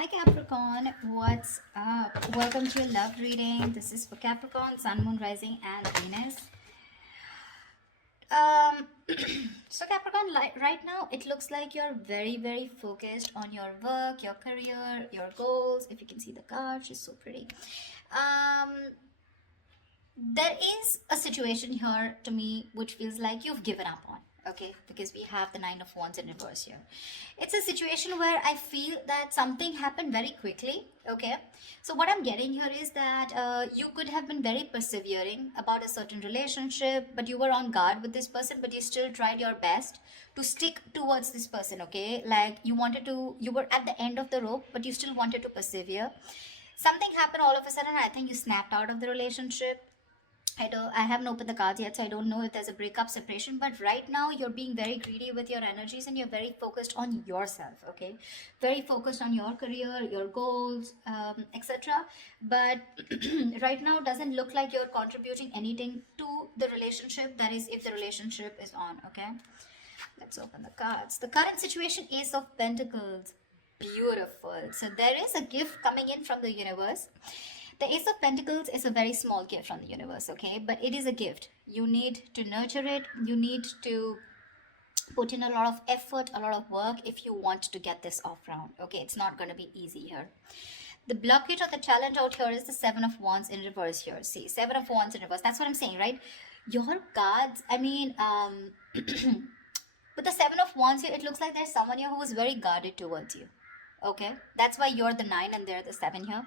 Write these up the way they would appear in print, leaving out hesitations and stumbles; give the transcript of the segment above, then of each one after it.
Hi Capricorn, what's up? Welcome to your love reading. This is for Capricorn, Sun, Moon, Rising, and Venus. Um, so Capricorn, right now, it looks like you're very focused on your work, your career, your goals. If you can see the card, she's so pretty. Um, there is a situation here to me which feels like you've given up on, okay, because we have the Nine of Wands in reverse here. It's a situation where I feel that something happened very quickly, okay. So what I'm getting here is that you could have been very persevering about a certain relationship, but you were on guard with this person, but you still tried your best to stick towards this person, okay. Like you were at the end of the rope, but you still wanted to persevere. Something happened all of a sudden. I think you snapped out of the relationship. I haven't opened the cards yet, so I don't know if there's a breakup, separation. But right now, you're being very greedy with your energies, and you're very focused on yourself. Okay, very focused on your career, your goals, etc. But right now, doesn't look like you're contributing anything to the relationship. That is, if the relationship is on. Okay, let's open the cards. The current situation: Ace of Pentacles. Beautiful. So there is a gift coming in from the universe. The Ace of Pentacles is a very small gift from the universe, okay? But it is a gift. You need to nurture it. You need to put in a lot of effort, a lot of work if you want to get this off round, okay? It's not going to be easy here. The blockage or the challenge out here is the Seven of Wands in reverse here. See, Seven of Wands in reverse. That's what I'm saying, right? Your cards, with the Seven of Wands here, it looks like there's someone here who is very guarded towards you. Okay, that's why you're the 9 and they're the 7 here.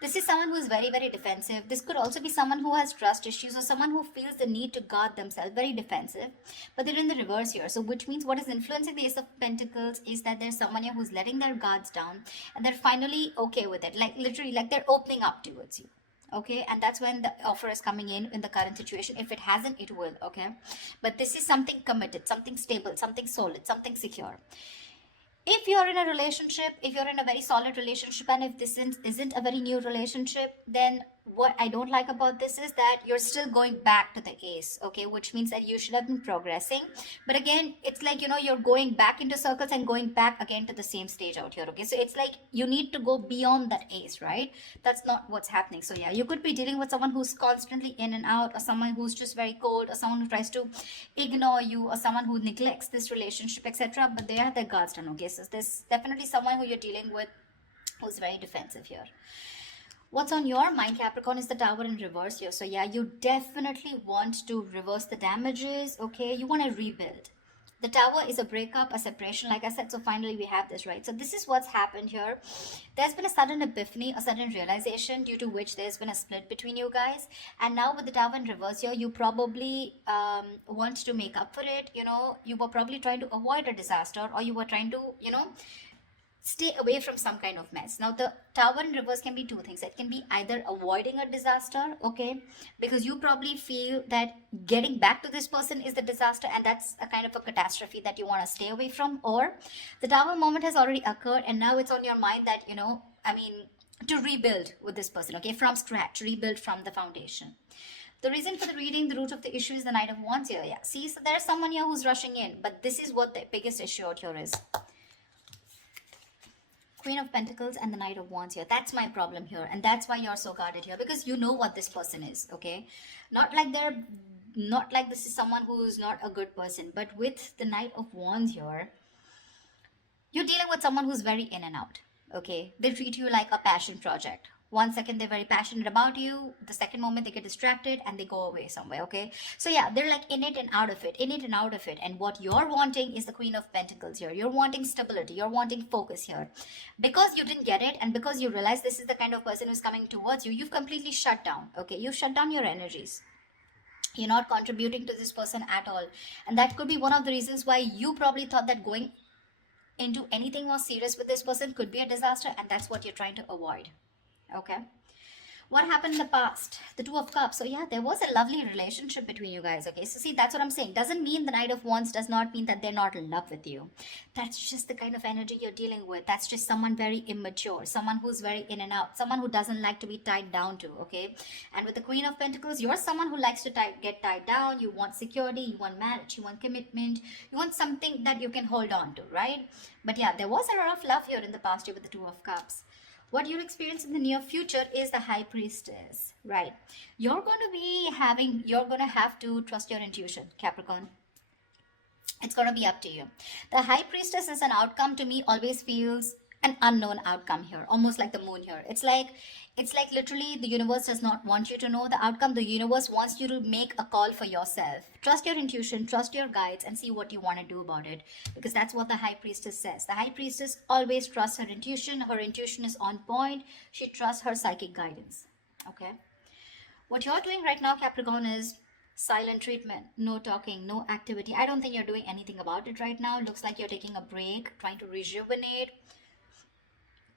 This is someone who is very defensive. This could also be someone who has trust issues or someone who feels the need to guard themselves, very defensive, but they're in the reverse here. So which means what is influencing the Ace of Pentacles is that there's someone here who's letting their guards down and they're finally okay with it, like literally, like they're opening up towards you. Okay, and that's when the offer is coming in the current situation. If it hasn't, it will. Okay, but this is something committed, something stable, something solid, something secure. If you're in a relationship, if you're in a very solid relationship, and if this isn't a very new relationship, then what I don't like about this is that you're still going back to the ace, okay, which means that you should have been progressing. But again, it's like, you're going back into circles and going back again to the same stage out here, okay. So it's like you need to go beyond that ace, right? That's not what's happening. So yeah, you could be dealing with someone who's constantly in and out, or someone who's just very cold, or someone who tries to ignore you, or someone who neglects this relationship, etc. But they have their guards done, okay. So there's definitely someone who you're dealing with who's very defensive here. What's on your mind, Capricorn, is the Tower in reverse here. So yeah, you definitely want to reverse the damages, okay? You want to rebuild. The Tower is a breakup, a separation, like I said. So finally we have this, right? So this is what's happened here. There's been a sudden epiphany, a sudden realization, due to which there's been a split between you guys. And now with the Tower in reverse here, you probably want to make up for it. You were probably trying to avoid a disaster, or you were trying to, stay away from some kind of mess. Now the Tower in reverse can be two things. It can be either avoiding a disaster, okay, because you probably feel that getting back to this person is the disaster, and that's a kind of a catastrophe that you want to stay away from. Or the Tower moment has already occurred and now it's on your mind that, to rebuild with this person, okay, from scratch, rebuild from the foundation. The reason for the reading, the root of the issue, is the Knight of Wands here. Yeah, see, so there's someone here who's rushing in, but this is what the biggest issue out here is. Queen of Pentacles and the Knight of Wands here. That's my problem here, and that's why you're so guarded here, because you know what this person is, okay? Not like this is someone who's not a good person, but with the Knight of Wands here, you're dealing with someone who's very in and out, okay? They treat you like a passion project. One second they're very passionate about you, the second moment they get distracted and they go away somewhere, okay? So yeah, they're like in it and out of it, in it and out of it. And what you're wanting is the Queen of Pentacles here. You're wanting stability, you're wanting focus here. Because you didn't get it, and because you realize this is the kind of person who's coming towards you, you've completely shut down, okay? You've shut down your energies. You're not contributing to this person at all. And that could be one of the reasons why you probably thought that going into anything more serious with this person could be a disaster, and that's what you're trying to avoid. Okay, What happened in the past? The Two of Cups. So yeah, there was a lovely relationship between you guys. Okay, so see, that's what I'm saying. Doesn't mean the Knight of Wands does not mean that they're not in love with you. That's just the kind of energy you're dealing with. That's just someone very immature, someone who's very in and out, someone who doesn't like to be tied down to. Okay, and with the Queen of Pentacles, you're someone who likes to get tied down. You want security, you want marriage, you want commitment, you want something that you can hold on to, right? But yeah, there was a lot of love here in the past year with the Two of Cups. What you'll experience in the near future is the High Priestess, right? You're going to have to trust your intuition, Capricorn. It's going to be up to you. The High Priestess as an outcome to me always feels an unknown outcome here, almost like the moon here. It's like literally the universe does not want you to know the outcome. The universe wants you to make a call for yourself. Trust your intuition, trust your guides, and see what you want to do about it, because that's what the High Priestess says. The High Priestess always trusts her intuition. Her intuition is on point. She trusts her psychic guidance. Okay, what you're doing right now, Capricorn, is silent treatment. No talking, no activity. I don't think you're doing anything about it right now. It looks like you're taking a break, trying to rejuvenate.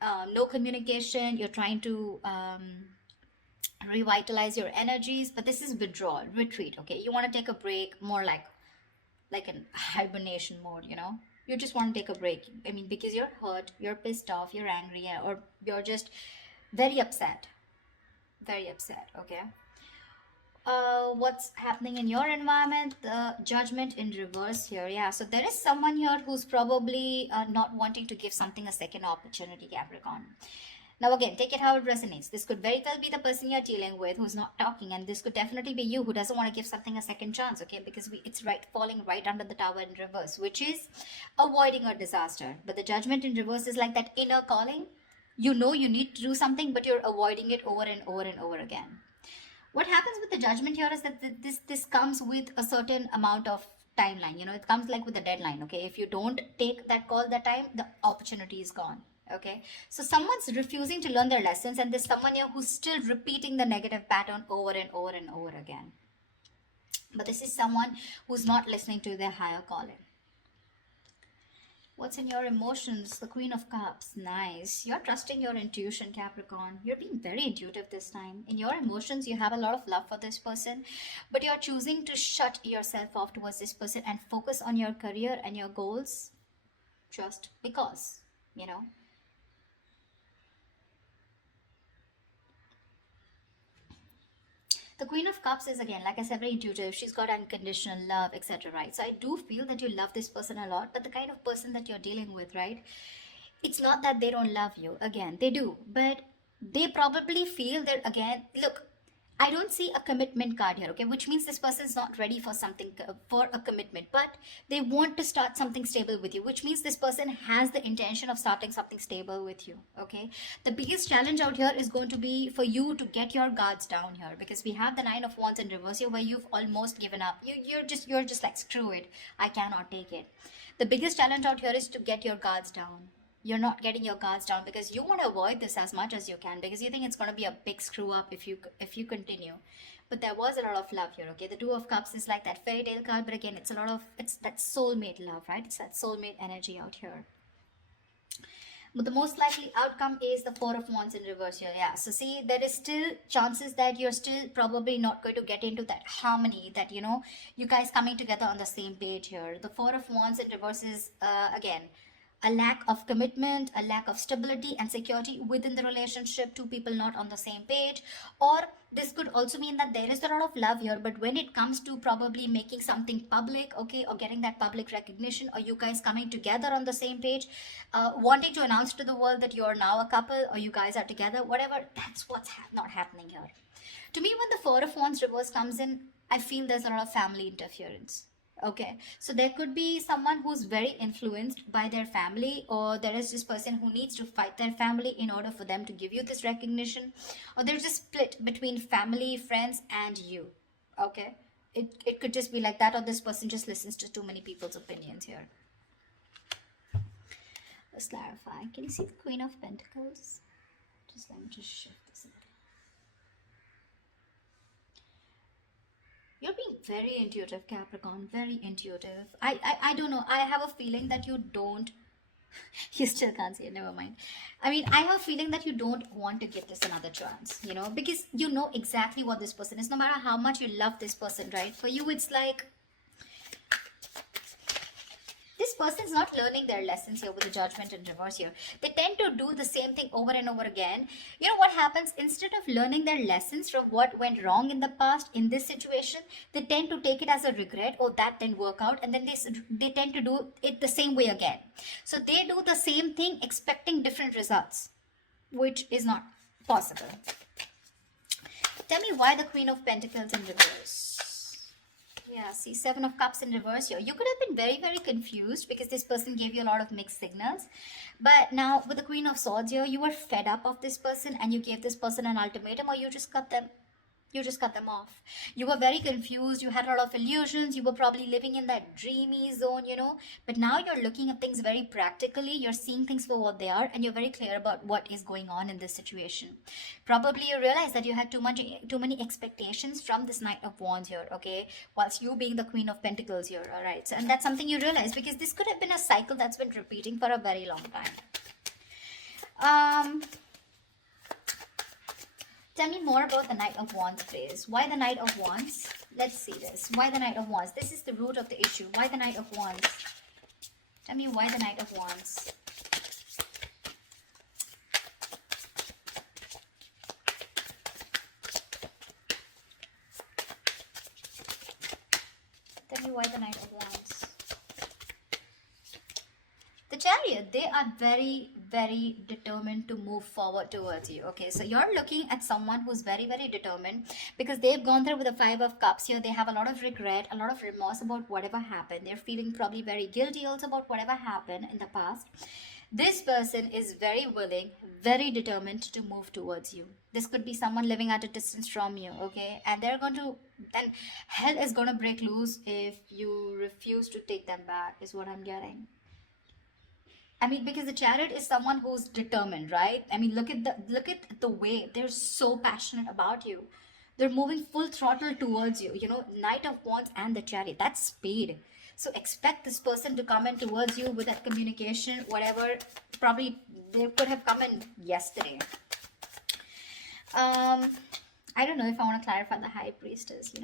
No communication. You're trying to revitalize your energies, but this is withdrawal, retreat. Okay, you want to take a break, more like an hibernation mode. You just want to take a break. I mean, because you're hurt, you're pissed off, you're angry, or you're just very upset, very upset. Okay, what's happening in your environment? The Judgment in reverse here. Yeah, so there is someone here who's probably not wanting to give something a second opportunity, Capricorn. Now again, take it how it resonates. This could very well be the person you're dealing with who's not talking, and this could definitely be you who doesn't want to give something a second chance. Okay, because it's right falling right under the Tower in reverse, which is avoiding a disaster. But the Judgment in reverse is like that inner calling. You need to do something, but you're avoiding it over and over and over again. What happens with the Judgment here is that this comes with a certain amount of timeline. It comes like with a deadline. Okay, if you don't take that call that time, the opportunity is gone. Okay, so someone's refusing to learn their lessons, and there's someone here who's still repeating the negative pattern over and over and over again. But this is someone who's not listening to their higher calling. What's in your emotions? The Queen of Cups. Nice. You're trusting your intuition, Capricorn. You're being very intuitive this time. In your emotions, you have a lot of love for this person, but you're choosing to shut yourself off towards this person and focus on your career and your goals just because, The Queen of Cups is, again, like I said, very intuitive. She's got unconditional love, etc. Right? So I do feel that you love this person a lot, but the kind of person that you're dealing with, right? It's not that they don't love you. Again, they do, but they probably feel that, again, look, I don't see a commitment card here, okay, which means this person is not ready for something, for a commitment, but they want to start something stable with you, which means this person has the intention of starting something stable with you. Okay, the biggest challenge out here is going to be for you to get your guards down here, because we have the Nine of Wands in reverse here, where you've almost given up. You're just like, screw it, I cannot take it. The biggest challenge out here is to get your guards down. You're not getting your guards down because you want to avoid this as much as you can, because you think it's going to be a big screw up if you continue. But there was a lot of love here. Okay, the Two of Cups is like that fairy tale card, but again, it's that soulmate love, right? It's that soulmate energy out here. But the most likely outcome is the Four of Wands in reverse here. Yeah, so see, there is still chances that you're still probably not going to get into that harmony, that you guys coming together on the same page here. The Four of Wands in reverse is again a lack of commitment, a lack of stability and security within the relationship, two people not on the same page. Or this could also mean that there is a lot of love here, but when it comes to probably making something public, okay, or getting that public recognition, or you guys coming together on the same page, wanting to announce to the world that you're now a couple or you guys are together, whatever, that's what's not happening here. To me, when the Four of Wands reverse comes in, I feel there's a lot of family interference. Okay, so there could be someone who's very influenced by their family, or there is this person who needs to fight their family in order for them to give you this recognition, or there's a split between family, friends, and you. Okay, it could just be like that, or this person just listens to too many people's opinions here. Let's clarify. Can you see the Queen of Pentacles? Let me just shift this a little. You're being very intuitive, Capricorn. Very intuitive. I don't know. I have a feeling that you don't You still can't see it, never mind. I mean, I have a feeling that you don't want to give this another chance, because you know exactly what this person is. No matter how much you love this person, right? For you, it's like this person is not learning their lessons here with the judgment in reverse here. They tend to do the same thing over and over again. You know what happens? Instead of learning their lessons from what went wrong in the past in this situation, they tend to take it as a regret. Oh, that didn't work out. And then they tend to do it the same way again. So they do the same thing expecting different results, which is not possible. Tell me why the Queen of Pentacles in reverse. Yeah, see, Seven of Cups in reverse here. You could have been very, very confused because this person gave you a lot of mixed signals. But now with the Queen of Swords here, you were fed up of this person and you gave this person an ultimatum, or you just cut them. You just cut them off. You were very confused. You had a lot of illusions. You were probably living in that dreamy zone, But now you're looking at things very practically. You're seeing things for what they are, and you're very clear about what is going on in this situation. Probably you realize that you had too many expectations from this Knight of Wands here, okay? Whilst you being the Queen of Pentacles here, all right? So, and that's something you realize because this could have been a cycle that's been repeating for a very long time. Tell me more about the Knight of Wands, please. Why the Knight of Wands? Let's see this. Why the Knight of Wands? This is the root of the issue. Why the Knight of Wands? Tell me why the Knight of Wands. Tell me why the Knight of Wands. The Chariot, they are very, very determined to move forward towards you. Okay, so you're looking at someone who's very, very determined because they've gone through with the Five of Cups here. They have a lot of regret, a lot of remorse about whatever happened. They're feeling probably very guilty also about whatever happened in the past. This person is very willing, very determined to move towards you. This could be someone living at a distance from you, okay? And hell is going to break loose if you refuse to take them back, is what I'm getting. I mean, because the Chariot is someone who's determined, right? I mean, look at the way they're so passionate about you. They're moving full throttle towards you. Knight of Wands and the Chariot. That's speed. So expect this person to come in towards you with that communication, whatever. Probably they could have come in yesterday. I don't know if I want to clarify the High Priestess.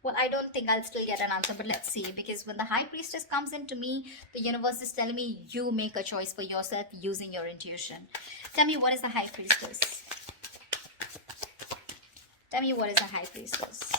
Well, I don't think I'll still get an answer, but let's see. Because when the High Priestess comes into me, the universe is telling me you make a choice for yourself using your intuition. Tell me, what is the High Priestess? Tell me, what is the High Priestess?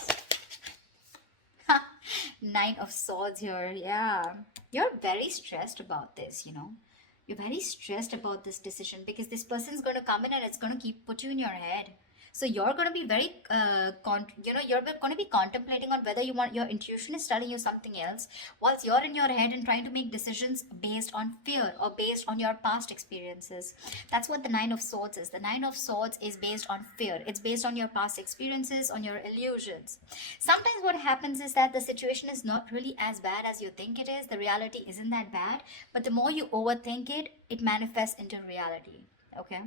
Knight of Swords here. Yeah. You're very stressed about this, You're very stressed about this decision because this person's going to come in and it's going to put you in your head. So you're going to be very, you're going to be contemplating on whether your intuition is telling you something else, whilst you're in your head and trying to make decisions based on fear or based on your past experiences. That's what the Nine of Swords is. The Nine of Swords is based on fear. It's based on your past experiences, on your illusions. Sometimes what happens is that the situation is not really as bad as you think it is. The reality isn't that bad, but the more you overthink it, it manifests into reality. Okay?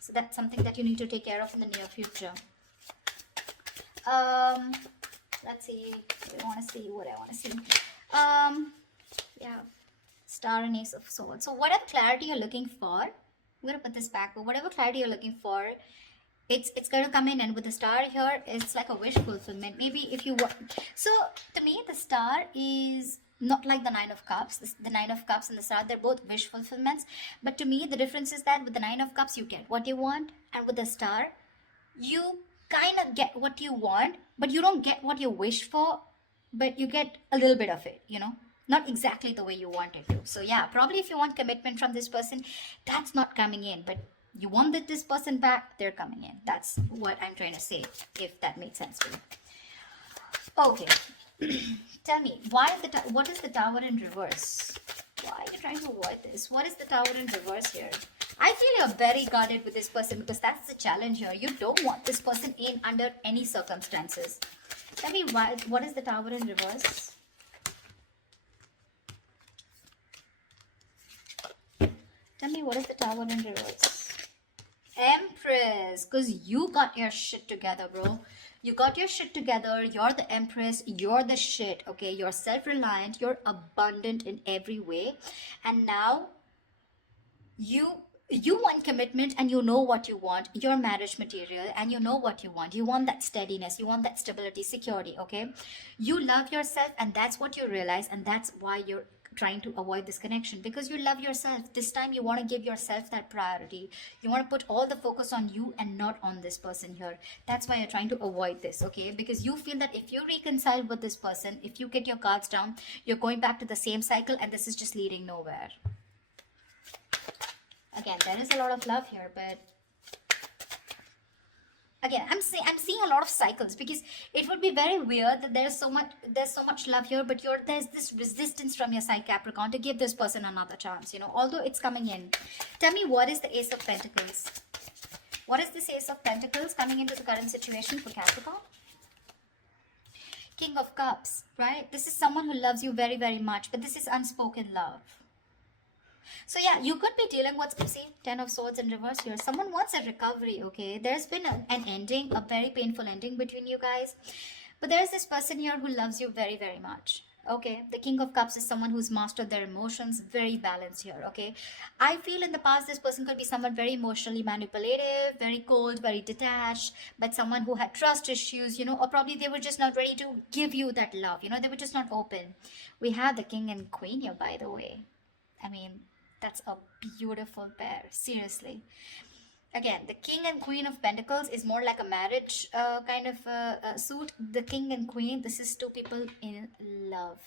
So that's something that you need to take care of in the near future. Let's see. What I want to see. Yeah. Star and Ace of Swords. So whatever clarity you're looking for, I'm going to put this back, but whatever clarity you're looking for, it's going to come in. And with the star here, it's like a wish fulfillment. Maybe if you want. So to me, the star is not like the Nine of Cups. The Nine of Cups and the Star, they're both wish fulfillments. But to me, the difference is that with the Nine of Cups, you get what you want. And with the Star, you kind of get what you want, but you don't get what you wish for, but you get a little bit of it, Not exactly the way you want it to. So yeah, probably if you want commitment from this person, that's not coming in. But you want this person back, they're coming in. That's what I'm trying to say, if that makes sense to you. Okay. Tell me, what is the Tower in reverse? Why are you trying to avoid this? What is the Tower in reverse here? I feel you're very guarded with this person because that's the challenge here. You don't want this person in under any circumstances. Tell me, what is the Tower in reverse? Tell me, what is the Tower in reverse? Empress, because you got your shit together, bro. You got your shit together. You're the Empress. You're the shit, okay? You're self-reliant. You're abundant in every way. And now you you want commitment, and you know what you want. Your marriage material, and you know what you want. You want that steadiness, you want that stability, security. Okay, you love yourself, and that's what you realize, and that's why you're trying to avoid this connection, because you love yourself. This time you want to give yourself that priority. You want to put all the focus on you and not on this person here. That's why you're trying to avoid this. Okay, because you feel that if you reconcile with this person, if you get your guards down, you're going back to the same cycle, and this is just leading nowhere. Again, there is a lot of love here, but again, I'm seeing a lot of cycles, because it would be very weird that there's so much love here, but there's this resistance from your side, Capricorn, to give this person another chance, although it's coming in. Tell me, what is the Ace of Pentacles? What is this Ace of Pentacles coming into the current situation for Capricorn? King of Cups, right? This is someone who loves you very, very much, but this is unspoken love. So yeah, you could be dealing with, see, Ten of Swords in reverse here. Someone wants a recovery, okay? There's been an ending, a very painful ending between you guys. But there's this person here who loves you very, very much. Okay, the King of Cups is someone who's mastered their emotions, very balanced here. Okay, I feel in the past this person could be someone very emotionally manipulative, very cold, very detached, but someone who had trust issues, or probably they were just not ready to give you that love. They were just not open. We have the King and Queen here, by the way. I mean, that's a beautiful pair, seriously. Again, the King and Queen of Pentacles is more like a marriage kind of suit. The King and Queen, this is two people in love.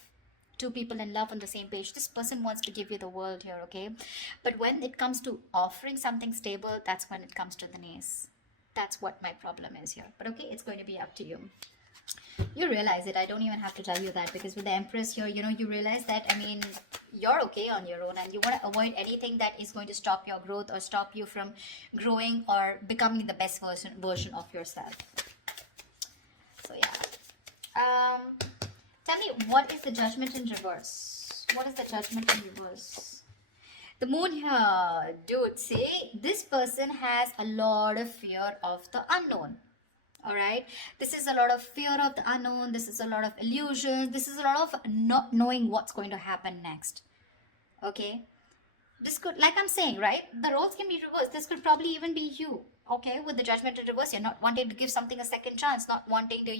Two people in love on the same page. This person wants to give you the world here, okay? But when it comes to offering something stable, that's when it comes to the knees. That's what my problem is here. But okay, it's going to be up to you. You realize it. I don't even have to tell you that, because with the Empress here, you realize that, I mean, you're okay on your own, and you want to avoid anything that is going to stop your growth or stop you from growing or becoming the best version of yourself. So yeah. Tell me, what is the Judgment in reverse? What is the Judgment in reverse? The Moon here, dude, see, this person has a lot of fear of the unknown. All right, this is a lot of fear of the unknown. This is a lot of illusions. This is a lot of not knowing what's going to happen next. Okay, this could, like I'm saying, right, the roles can be reversed. This could probably even be you. Okay, with the Judgment in reverse, you're not wanting to give something a second chance, not wanting to,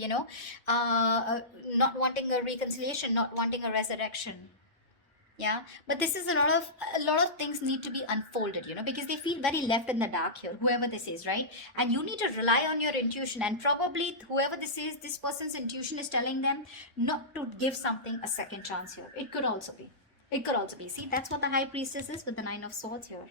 not wanting a reconciliation, not wanting a resurrection. Yeah, but this is a lot of things need to be unfolded, because they feel very left in the dark here, whoever this is, right? And you need to rely on your intuition, and probably whoever this is, this person's intuition is telling them not to give something a second chance here. It could also be, see, that's what the High Priestess is with the Nine of Swords here.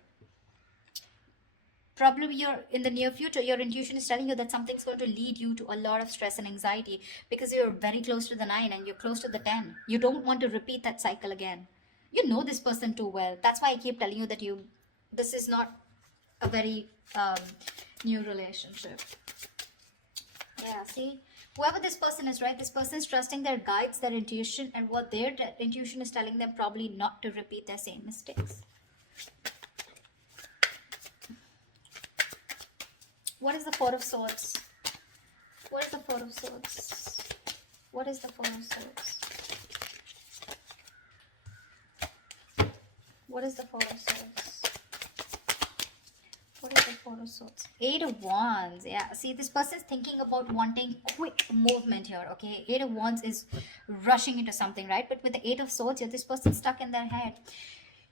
Probably you're in the near future, your intuition is telling you that something's going to lead you to a lot of stress and anxiety, because you're very close to the 9 and you're close to the 10. You don't want to repeat that cycle again. You know this person too well. That's why I keep telling you that this is not a very new relationship. Yeah, see, whoever this person is, right, this person is trusting their guides, their intuition, and what their intuition is telling them, probably not to repeat their same mistakes. What is the Four of Swords? What is the Four of Swords? What is the Four of Swords? What is the Four of Swords? What is the Four of Swords? Eight of Wands. Yeah, see, this person is thinking about wanting quick movement here, okay? Eight of Wands is rushing into something, right? But with the Eight of Swords here, this person's stuck in their head.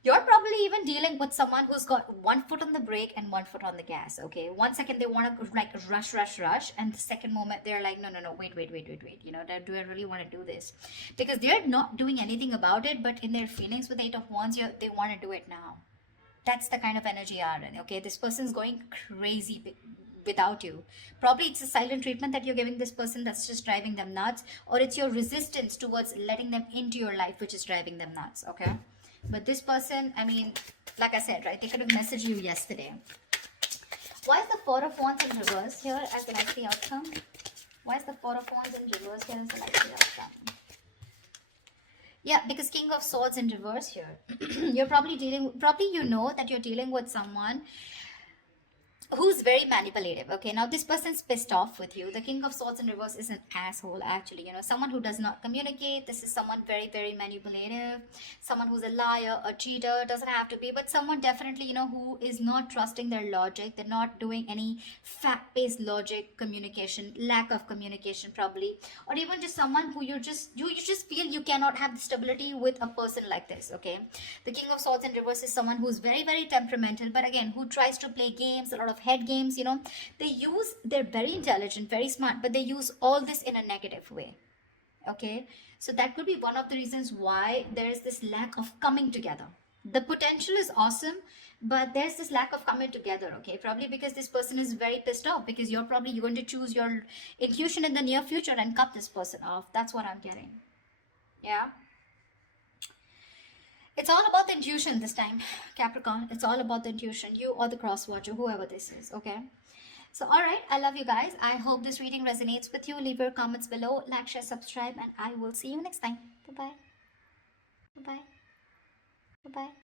You're probably even dealing with someone who's got one foot on the brake and one foot on the gas, okay? 1 second they want to like rush, and the second moment they're like, no, wait. Do I really want to do this? Because they're not doing anything about it, but in their feelings with Eight of Wands, they want to do it now. That's the kind of energy you are in, okay? This person's going crazy without you. Probably it's a silent treatment that you're giving this person that's just driving them nuts, or it's your resistance towards letting them into your life which is driving them nuts, okay? But this person, I mean, like I said, right, they could have messaged you yesterday. Why is the Four of Wands in reverse here as the likely outcome? Why is the Four of Wands in reverse here as the likely outcome? Yeah, because King of Swords in reverse here. You're probably you know that you're dealing with someone who's very manipulative. Okay, now this person's pissed off with you. The King of Swords in reverse is an asshole, actually. Someone who does not communicate. This is someone very, very manipulative, someone who's a liar, a cheater. Doesn't have to be, but someone definitely, who is not trusting their logic. They're not doing any fact-based logic communication, lack of communication probably, or even just someone who you just feel you cannot have the stability with a person like this. Okay, the King of Swords in reverse is someone who's very, very temperamental, but again, who tries to play games, a lot of head games. They're very intelligent, very smart, but they use all this in a negative way. Okay, so that could be one of the reasons why there's this lack of coming together. The potential is awesome, but there's this lack of coming together. Okay, probably because this person is very pissed off, because you're probably going to choose your intuition in the near future and cut this person off. That's what I'm getting. Yeah, it's all about the intuition this time, Capricorn. It's all about the intuition, you or the cross watcher, whoever this is. Okay, so all right, I love you guys. I hope this reading resonates with you. Leave your comments below, like, share, subscribe, and I will see you next time. Bye bye. Bye bye. Bye bye.